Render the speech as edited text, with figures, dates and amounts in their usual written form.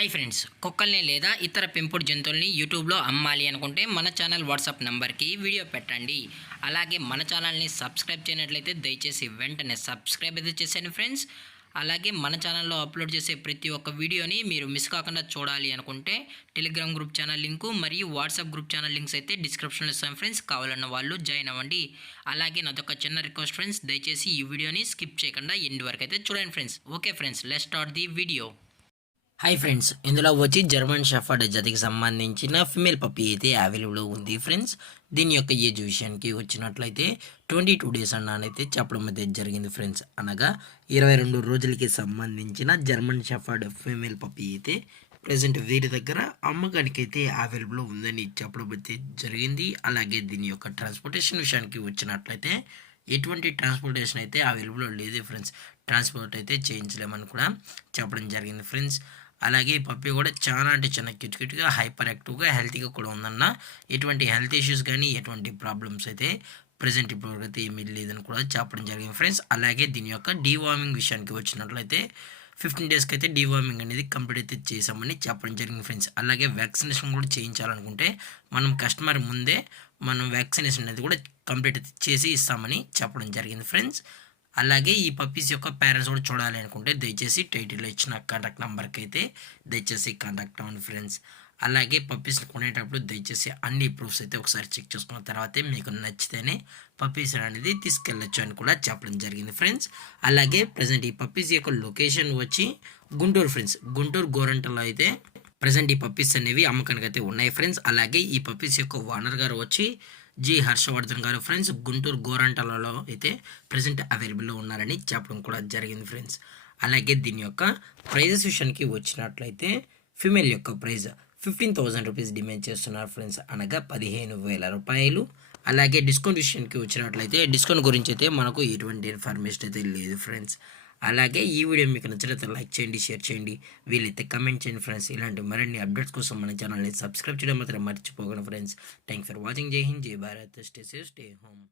Hi friends, కుక్కల్ని లేదా ఇతర పెంపుడు జంతువుల్ని యూట్యూబ్లో అమ్మాలి అనుకుంటే మన ఛానల్ వాట్సాప్ నెంబర్కి వీడియో పెట్టండి. అలాగే మన ఛానల్ని సబ్స్క్రైబ్ చేయనట్లయితే దయచేసి వెంటనే సబ్స్క్రైబ్ అయితే చేసేయండి ఫ్రెండ్స్. అలాగే మన ఛానల్లో అప్లోడ్ చేసే ప్రతి ఒక్క వీడియోని మీరు మిస్ కాకుండా చూడాలి అనుకుంటే టెలిగ్రామ్ గ్రూప్ ఛానల్ లింకు మరియు వాట్సాప్ గ్రూప్ ఛానల్ లింక్స్ అయితే డిస్క్రిప్షన్లో ఇస్తాం ఫ్రెండ్స్. కావాలన్న వాళ్ళు జాయిన్ అవ్వండి. అలాగే నాదొక చిన్న రిక్వెస్ట్ ఫ్రెండ్స్, దయచేసి ఈ వీడియోని స్కిప్ చేయకుండా ఎండ్ వరకు అయితే చూడండి friends. Okay friends, let's start the video. Hi friends, ఇందులో వచ్చి జర్మన్ షెఫర్డ్ జాతికి సంబంధించిన ఫిమేల్ పప్పీ అయితే అవైలబుల్ ఉంది ఫ్రెండ్స్. దీని యొక్క ఏజ్ విషయానికి వచ్చినట్లయితే 22 డేస్ అన్నానైతే చెప్పడం అయితే జరిగింది ఫ్రెండ్స్. అనగా 22 రోజులకి సంబంధించిన జర్మన్ షెఫర్డ్ ఫిమేల్ పప్పీ అయితే ప్రజెంట్ వీరి దగ్గర అమ్మకానికి అయితే అవైలబుల్ ఉందని చెప్పడం అయితే జరిగింది. అలాగే దీని యొక్క ట్రాన్స్పోర్టేషన్ విషయానికి వచ్చినట్లయితే ఎటువంటి ట్రాన్స్పోర్టేషన్ అయితే అవైలబుల్ లేదు ఫ్రెండ్స్. ట్రాన్స్పోర్ట్ అయితే చేయించలేమని కూడా చెప్పడం జరిగింది ఫ్రెండ్స్. అలాగే ఈ పప్పీ కూడా చాలా అంటే చాలా క్యూట్గా హైపర్ యాక్టివ్గా హెల్తీగా కూడా ఉందన్న. ఎటువంటి హెల్త్ ఇష్యూస్ కానీ ఎటువంటి ప్రాబ్లమ్స్ అయితే ప్రజెంట్ ఇప్పటివరకు ఏమీ లేదని కూడా చెప్పడం జరిగింది ఫ్రెండ్స్. అలాగే దీని యొక్క డీవార్మింగ్ విషయానికి వచ్చినట్లయితే 15 డేస్కి అయితే డీవార్మింగ్ అనేది కంప్లీట్ అయితే చేసామని చెప్పడం జరిగింది ఫ్రెండ్స్. అలాగే వ్యాక్సినేషన్ కూడా చేయించాలనుకుంటే మనం కస్టమర్ ముందే మనం వ్యాక్సినేషన్ అనేది కూడా కంప్లీట్ చేసి ఇస్తామని చెప్పడం జరిగింది ఫ్రెండ్స్. అలాగే ఈ పప్పీస్ యొక్క పేరెంట్స్ కూడా చూడాలి అనుకుంటే దయచేసి టైటిల్లో ఇచ్చిన కాంటాక్ట్ నెంబర్కి అయితే దయచేసి కాంటాక్ట్ అవ్వండి ఫ్రెండ్స్. అలాగే పప్పీస్ని కొనేటప్పుడు దయచేసి అన్ని ప్రూఫ్స్ అయితే ఒకసారి చెక్ చేసుకున్న తర్వాతే మీకు నచ్చితేనే పప్పీస్ అనేది తీసుకెళ్ళచ్చు అని కూడా చెప్పడం జరిగింది ఫ్రెండ్స్. అలాగే ప్రజెంట్ ఈ పప్పీస్ యొక్క లొకేషన్ వచ్చి గుంటూరు ఫ్రెండ్స్. గుంటూరు గోరంటలో అయితే ప్రజెంట్ ఈ పప్పీస్ అనేవి అమ్మకానికి అయితే ఉన్నాయి ఫ్రెండ్స్. అలాగే ఈ పప్పీస్ యొక్క ఓనర్ గారు వచ్చి జి హర్షవర్ధన్ గారు ఫ్రెండ్స్. గుంటూరు గోరంటలలో అయితే ప్రజెంట్ అవైలబుల్లో ఉన్నారని చెప్పడం కూడా జరిగింది ఫ్రెండ్స్. అలాగే దీని యొక్క ప్రైజెస్ విషయానికి వచ్చినట్లయితే ఫిమేల్ యొక్క ప్రైజ్ 15,000 రూపీస్ డిమాండ్ చేస్తున్నారు ఫ్రెండ్స్, అనగా 15,000 రూపాయలు. అలాగే డిస్కౌంట్ విషయానికి వచ్చినట్లయితే డిస్కౌంట్ గురించి అయితే మనకు ఎటువంటి ఇన్ఫర్మేషన్ అయితే లేదు ఫ్రెండ్స్. అలాగే ఈ వీడియో మీకు నచ్చినట్లయితే లైక్ చేయండి, షేర్ చేయండి, వీలైతే కమెంట్ చేయండి ఫ్రెండ్స్. ఇలాంటి మరిన్ని అప్డేట్స్ కోసం మన ఛానల్ని సబ్స్క్రైబ్ చేయడం మాత్రం మర్చిపోకండి ఫ్రెండ్స్. Thanks for watching. జై హింద్, జై Bharat, stay safe, stay home.